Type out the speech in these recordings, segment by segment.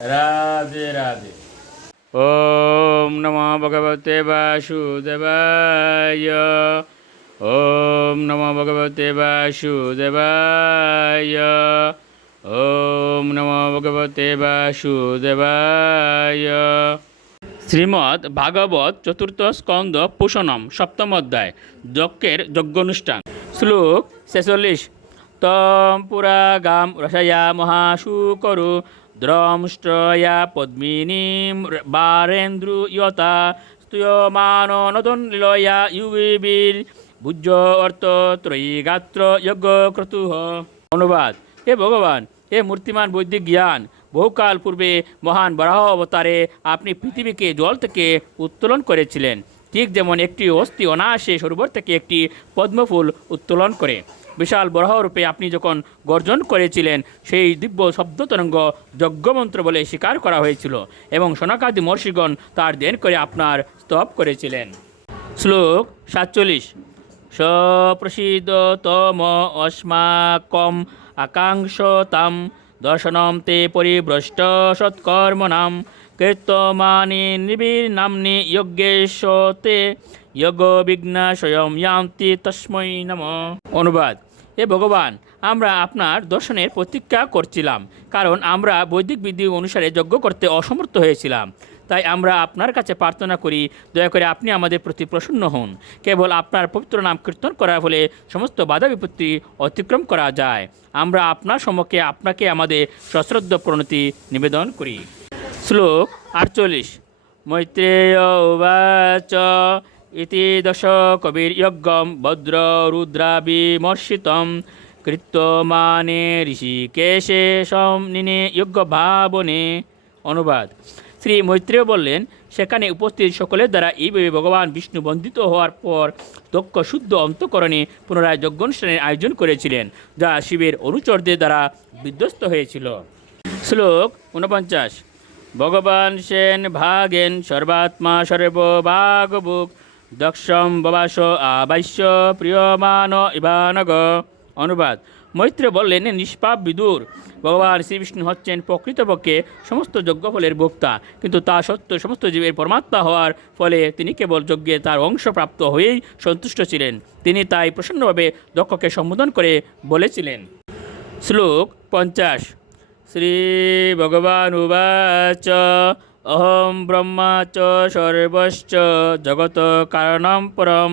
রাধে রাধে। ওম নমো ভগবতে বাসুদেবায়। ওম নমো ভগবতে বাসুদেবায়। ওম নমো ভগবতে বাসুদেবায়। শ্রীমদ্ ভাগবত চতুর্থ স্কন্দ পুষণম সপ্তম অধ্যায় যজ্ঞের যজ্ঞানুষ্ঠান। শ্লোক 46। তম পুরা গাম রসয়া মহাশুকরু দ্রমষ্ট্রয়া পদ্মিনীম বারেন্দ্রুয়তা স্তুয়মান নদন লীলয়া ইউবির ভুজ্য অর্থ ত্রয়ী গাত্র যজ্ঞ ক্রতুঃ। অনুবাদ: হে ভগবান, হে মূর্তিমান বৈদিক জ্ঞান, বহুকাল পূর্বে মহান বরাহ অবতারে আপনি পৃথিবীকে জল থেকে উত্তোলন করেছিলেন, ঠিক যেমন একটি অস্থি অনায়াসে সরোবর থেকে একটি পদ্মফুল উত্তোলন করে। বিশাল বরাহ রূপে আপনি যখন গর্জন করেছিলেন, সেই দিব্য শব্দ তরঙ্গ যজ্ঞমন্ত্র বলে স্বীকার করা হয়েছিল এবং সনকাদি মহর্ষিগণ তার দেন করে আপনার স্তব করেছিলেন। শ্লোক 47। সপ্রসিদ্ধ তম অস্মাকম আকাঙ্ক্ষতাম দর্শনম তে পরিভ্রষ্ট সৎকর্মণাম কীর্তমানি নিবির্নাম্নি যজ্ঞেশ্বতে যজ্ঞ বিঘ্ন স্বয়ং ইয়ান্তি তস্मै নমঃ। অনুবাদ: হে ভগবান, আমরা আপনার দর্শনের প্রতীক্ষা করছিলাম, কারণ আমরা বৈদিক বিধি অনুসারে যজ্ঞ করতে অসমর্থ হয়েছিলাম। তাই আমরা আপনার কাছে প্রার্থনা করি, দয়া করে আপনি আমাদের প্রতি প্রসন্ন হন। কেবল আপনার পবিত্র নাম কীর্তন করার ফলে সমস্ত বাধা বিপত্তি অতিক্রম করা যায়। আমরা আপনার সম্মুখে আপনাকে আমাদের সশ্রদ্ধ প্রণতি নিবেদন করি। শ্লোক 48। মৈত্রেয় উবাচ ইতি দশ কবির্যজ্ঞম ভদ্র রুদ্রাবিমর্ষিতম কৃত্যমানে ঋষিকেশে সমনিনে যজ্ঞভাবনে। অনুবাদ: শ্রী মৈত্রেয় বললেন, সেখানে উপস্থিত সকলের দ্বারা এইভাবে ভগবান বিষ্ণু বন্দিত হওয়ার পর দক্ষ শুদ্ধ অন্তঃকরণে পুনরায় যজ্ঞানুষ্ঠানের আয়োজন করেছিলেন, যা শিবের অনুচরদের দ্বারা বিধ্বস্ত হয়েছিল। শ্লোক 49। ভগবান সেন ভাগেন সর্বাত্মা সর্বভাগভুক দক্ষম ববাস আবাস্য প্রিয়মান ইবানগ। অনুবাদ: মৈত্রেয় বললেন, নিষ্পাপ বিদুর, ভগবান শ্রীবিষ্ণু হচ্ছেন প্রকৃতপক্ষে সমস্ত যজ্ঞফলের ভোক্তা, কিন্তু তা সত্ত্বেও সমস্ত জীবের পরমাত্মা হওয়ার ফলে তিনি কেবল যজ্ঞে তার অংশ প্রাপ্ত হয়েই সন্তুষ্ট ছিলেন। তিনি তাই প্রসন্নভাবে দক্ষকে সম্বোধন করে বলেছিলেন। শ্লোক 50। শ্রী ভগবান উবাচ অহম ব্রহ্মা চ সর্বশ্চ জগত কারণম পরম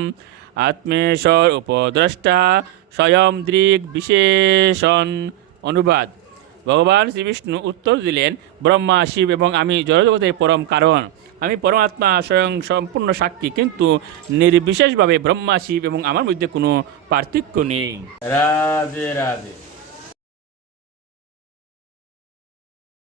আত্মেশ্বর উপদ্রষ্টা স্বয়ং দৃক বিশেষণ। অনুবাদ: ভগবান শ্রীবিষ্ণু উত্তর দিলেন, ব্রহ্মা, শিব এবং আমি জড়জগতের পরম কারণ। আমি পরমাত্মা স্বয়ং সম্পূর্ণ সাক্ষী, কিন্তু নির্বিশেষভাবে ব্রহ্মা, শিব এবং আমার মধ্যে কোনো পার্থক্য নেই। রাধে রাধে।